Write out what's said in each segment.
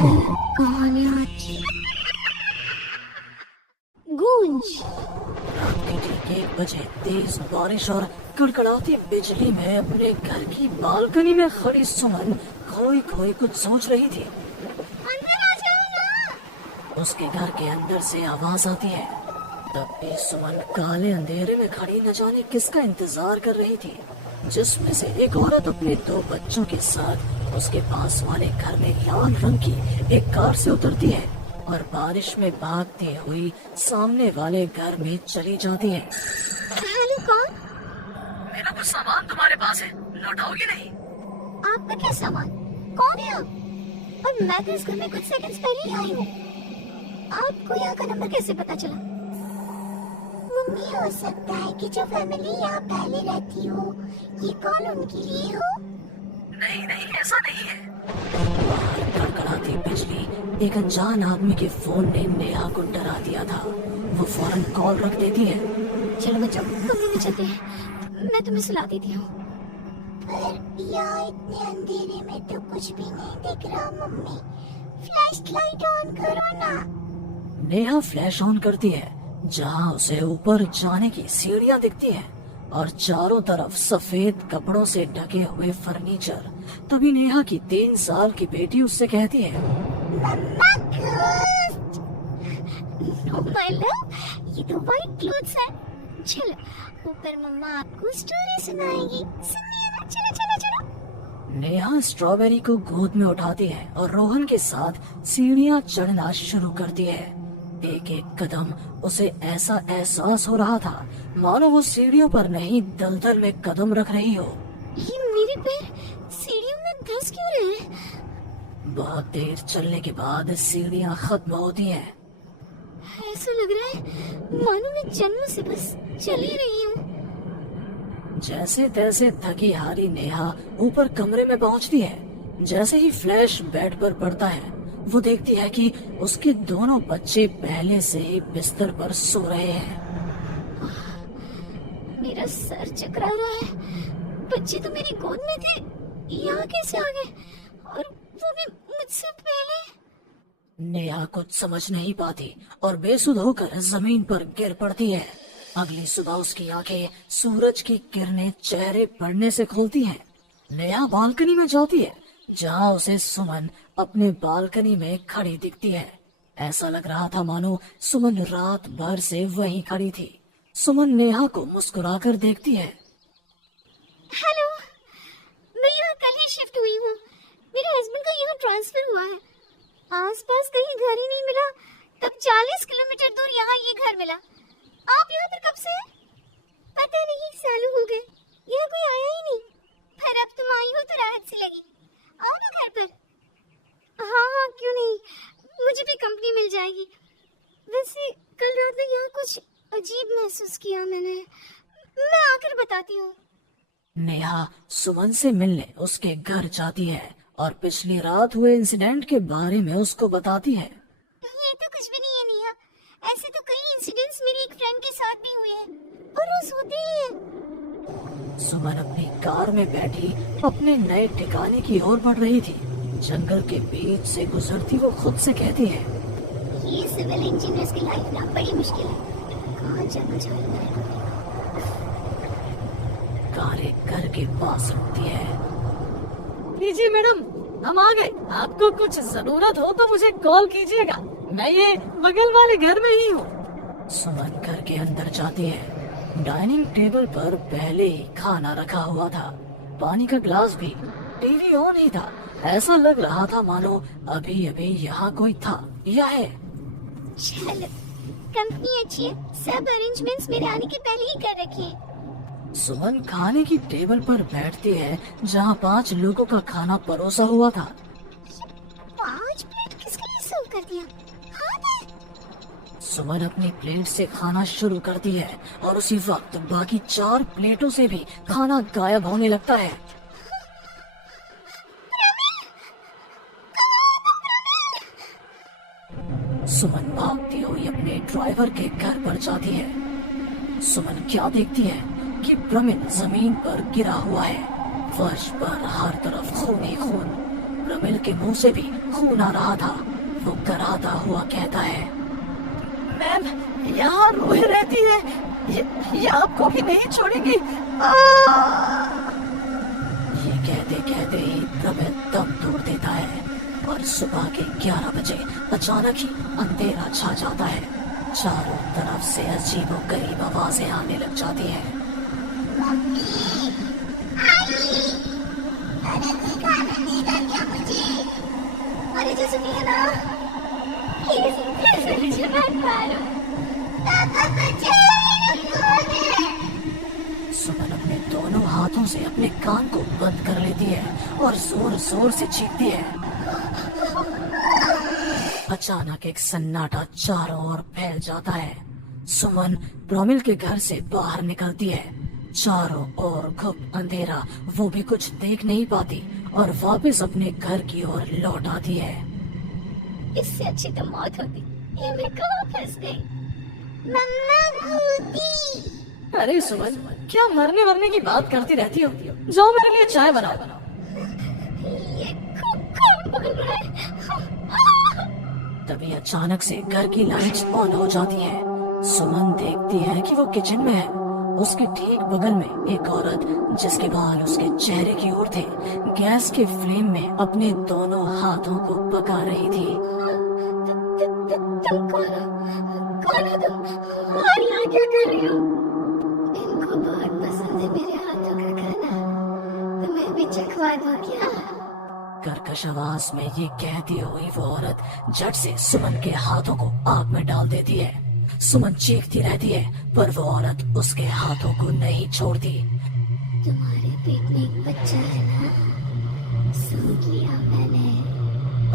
कहानी गूंज। रात के ठीक 1 बजे तेज बारिश और कड़कड़ाती बिजली में अपने घर की बालकनी में खड़ी सुमन खोई खोई कुछ सोच रही थी। अंदर आ जाओ ना। उसके घर के अंदर से आवाज आती है। तब भी सुमन काले अंधेरे में खड़ी न जाने किसका इंतजार कर रही थी, जिसमें से एक औरत अपने 2 बच्चों के साथ उसके पास वाले घर में लाल रंग की एक कार से उतरती है और बारिश में भागती हुई सामने वाले घर में चली जाती है। हेलो, कौन? मेरा कुछ सामान तुम्हारे पास है, लौटाओगे नहीं? आपका क्या सामान? कौन है आप? और मैं तो इस घर में कुछ सेकंड्स पहले ही आई हूँ। आपको यहाँ का नंबर कैसे पता चला? मम्मी, हो सकता है कि जो फैमिली यहाँ पहले रहती हो, ये कॉल उनके लिए हो। नहीं नहीं, ऐसा नहीं है। कड़कड़ाती बिजली एक अनजान आदमी के फोन ने नेहा को डरा दिया था। वो फौरन कॉल रख देती है। चलो बच्चों, कमरे में चलते हैं, मैं तुम्हें सुला देती हूँ। पर यहाँ इतने अंधेरे में तो कुछ भी नहीं दिख रहा मम्मी। फ्लैश लाइट ऑन करो ना। नेहा फ्लैश ऑन करती है, जहाँ उसे ऊपर जाने की सीढ़ियाँ दिखती है और चारों तरफ सफेद कपड़ों से ढके हुए फर्नीचर। तभी नेहा की 3 साल की बेटी उससे कहती है, मम्मा घोस्ट। नो माय लव, ये तो व्हाइट क्लोथ्स है। चलो ऊपर, मम्मा आपको स्टोरी सुनाएगी। सुनिए ना, चलो चलो चलो। नेहा स्ट्रॉबेरी को गोद में उठाती है और रोहन के साथ सीढ़ियाँ चढ़ना शुरू करती है। एक एक कदम उसे ऐसा एहसास हो रहा था मानो वो सीढ़ियों पर नहीं दलदल में कदम रख रही हो। ये मेरे पैर सीढ़ियों में धंस क्यों रहे हैं? बहुत देर चलने के बाद सीढ़ियाँ खत्म होती हैं। ऐसा लग रहा है मानो मैं जन्म से बस चल ही रही हूँ। जैसे तैसे थकी हारी नेहा ऊपर कमरे में पहुंचती है। जैसे ही फ्लैश बेड पर पड़ता है, वो देखती है कि उसके दोनों बच्चे पहले से ही बिस्तर पर सो रहे हैं। मेरा सर चकरा रहा है। बच्चे तो मेरी गोद में थे, यहाँ कैसे आ गए? और वो भी मुझसे पहले। नेहा कुछ समझ नहीं पाती और बेसुध होकर जमीन पर गिर पड़ती है। अगली सुबह उसकी आंखें सूरज की किरणें चेहरे पड़ने से खुलती हैं। नेहा बालकनी में जाती है, जहाँ उसे सुमन अपने बालकनी में खड़ी दिखती है। ऐसा लग रहा था मानो सुमन रात भर से वहीं खड़ी थी। सुमन नेहा को मुस्कुराकर देखती है। हेलो, मैं यहाँ कल ही शिफ्ट हुई हूँ। मेरे हस्बैंड का यहाँ ट्रांसफर हुआ है। आसपास कहीं घर ही नहीं मिला, तब 40 किलोमीटर दूर यहाँ ये घर मिला। आप यहाँ पर कब से हैं? पता नहीं, सालों हो गए, यहाँ कोई आया ही नहीं। पर अब तुम आई हो तो राहत सी लगी। आओ ना घर पर। हाँ हाँ, क्यों नहीं, मुझे भी कंपनी मिल जाएगी। वैसे कल रात में यहाँ कुछ अजीब महसूस किया मैंने। मैं आकर बताती हूँ। नेहा सुमन से मिलने उसके घर जाती है और पिछली रात हुए इंसिडेंट के बारे में उसको बताती है। ये तो कुछ भी नहीं है नेहा, ऐसे तो कई इंसिडेंट्स मेरी एक फ्रेंड के साथ भी हुए हैं और रोज होते ही हैं। सुमन अपनी कार में बैठी अपने नए ठिकाने की ओर बढ़ रही थी। जंगल के बीच से गुजरती वो खुद से कहती है, ये सिविल इंजीनियर्स की लाइफ ना बड़ी मुश्किल है। कहाँ जाना चाहता है? कार एक घर के पास रुकती है। लीजिए मैडम, हम आ गए। आपको कुछ जरूरत हो तो मुझे कॉल कीजिएगा, मैं ये बगल वाले घर में ही हूँ। सुमन घर के अंदर जाती है। डाइनिंग टेबल पर पहले ही खाना रखा हुआ था, पानी का ग्लास भी, टीवी ऑन ही था। ऐसा लग रहा था मानो अभी अभी यहाँ कोई था या है। चलो, कंपनी अच्छी है, सब अरेंजमेंट्स मेरे आने के पहले ही कर रखी है। सुमन खाने की टेबल पर बैठती है, जहाँ 5 लोगों का खाना परोसा हुआ था। 5 प्लेट किसके लिए सर्व कर दिया? सुमन अपनी प्लेट से खाना शुरू करती है और उसी वक्त बाकी 4 प्लेटों से भी खाना गायब होने लगता है। सुमन भागती हुई अपने ड्राइवर के घर पर जाती है। सुमन क्या देखती है कि प्रमिल जमीन पर गिरा हुआ है। फर्श पर हर तरफ खून ही खून। प्रमिल के मुंह से भी खून आ रहा था। वो कराहता हुआ कहता है, मैम यहाँ रूही रहती है, ये आपको भी नहीं छोड़ेगी। ये कहते कहते ही प्रमिल दम तोड़ देता है और सुबह के 11 बजे अचानक ही अंधेरा छा जाता है। चारों तरफ से अजीबोगरीब आवाजें आने लग जाती हैं। अरे जो सुनिए ना, प्लीज मुझे मत मारो, पापा बचाओ। सुमन अपने दोनों हाथों से अपने कान को बंद कर लेती है और जोर जोर से चीखती है। अचानक एक सन्नाटा चारों ओर फैल जाता है। सुमन प्रमिल के घर से बाहर निकलती है। चारों ओर घुप अंधेरा, वो भी कुछ देख नहीं पाती और वापस अपने घर की ओर लौट आती है। इससे अच्छी तो मौत होती, ये मैं कहाँ फंस गई। मम्मा कूदी। अरे सुमन, क्या मरने वरने की बात करती रहती हो? जाओ मेरे लिए चाय बनाओ। ये कौन बोल रहा है? तभी अचानक से घर की लाइट्स ऑन हो जाती है। सुमन देखती है कि वो किचन में है। उसके ठीक बगल में एक औरत, जिसके बाल उसके चेहरे की ओर थे, गैस के फ्लेम में अपने दोनों हाथों को पका रही थी। तुम कौन हो तुम? और यहाँ क्या कर रही हो? इनको बहुत पसंद है मेरे हाथों का खाना, तुम्हें भी चखवा दूं क्या? कर्कश आवाज में ये कहती हुई वो औरत झट से सुमन के हाथों को आग में डाल देती है। सुमन चीखती रहती है, पर वो औरत उसके हाथों को नहीं छोड़ती। तुम्हारे पेट में एक बच्चा है ना, सूंघ लिया मैंने।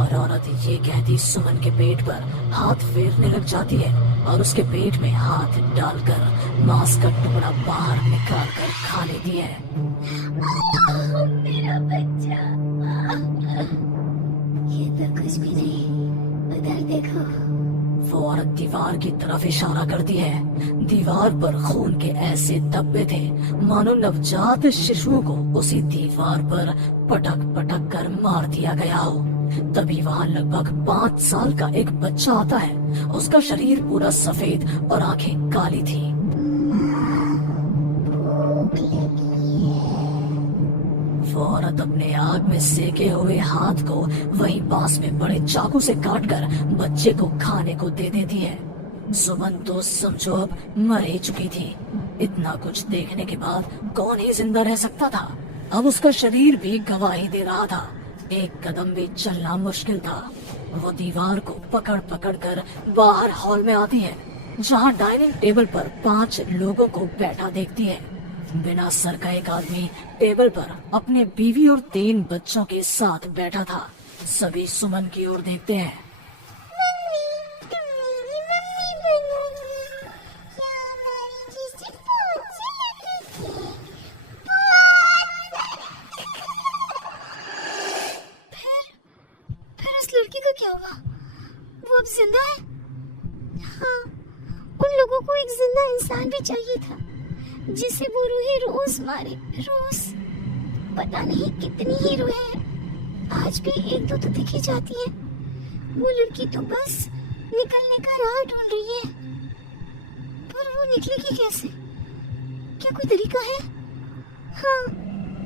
और औरत ये कहती सुमन के पेट पर हाथ फेरने लग जाती है और उसके पेट में हाथ डालकर मांस का टुकड़ा बाहर निकाल कर खा लेती है। मेरा बच्चा। ये तो कुछ भी नहीं, उधर देखो। वो औरत दीवार की तरफ इशारा करती है। दीवार पर खून के ऐसे धब्बे थे मानो नवजात शिशुओं को उसी दीवार पर पटक पटक कर मार दिया गया हो। तभी वहाँ लगभग 5 साल का एक बच्चा आता है। उसका शरीर पूरा सफेद और आंखें काली थी। वो औरत अपने आग में सेके हुए हाथ को वही पास में बड़े चाकू से काटकर बच्चे को खाने को दे देती है। सुमन तो समझो अब मर ही चुकी थी। इतना कुछ देखने के बाद कौन ही जिंदा रह सकता था। अब उसका शरीर भी गवाही दे रहा था। एक कदम भी चलना मुश्किल था। वो दीवार को पकड़ पकड़ कर बाहर हॉल में आती है, जहाँ डाइनिंग टेबल पर 5 लोगों को बैठा देखती है। बिना सर का एक आदमी टेबल पर अपने बीवी और 3 बच्चों के साथ बैठा था। सभी सुमन की ओर देखते हैं। मम्मी, तुम मेरी मम्मी बनोगी। क्या हमारी जैसी बहुत सी लगेगी। फिर उस लड़की का क्या हुआ? वो अब जिंदा है? हाँ, उन लोगों को एक जिंदा इंसान भी चाहिए था, जिसे वो रूही रोज मारे। रोज पता नहीं कितनी ही रूहें आज भी 1-2 तो दिखी जाती है। वो लड़की तो बस निकलने का राह ढूंढ रही है, पर वो निकलेगी कैसे? क्या कोई तरीका है? हाँ,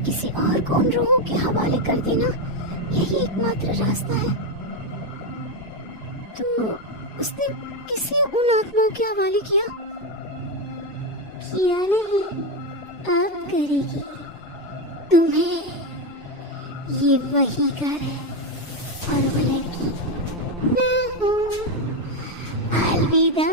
किसी और को उन रूहों के हवाले कर देना यही एकमात्र रास्ता है। तो उसने किसे उन आत्माओं के हवाले किया? किया नहीं, आप करेगी। तुम्हें ये वही घर है और वो लड़की मैं हूँ। अलविदा।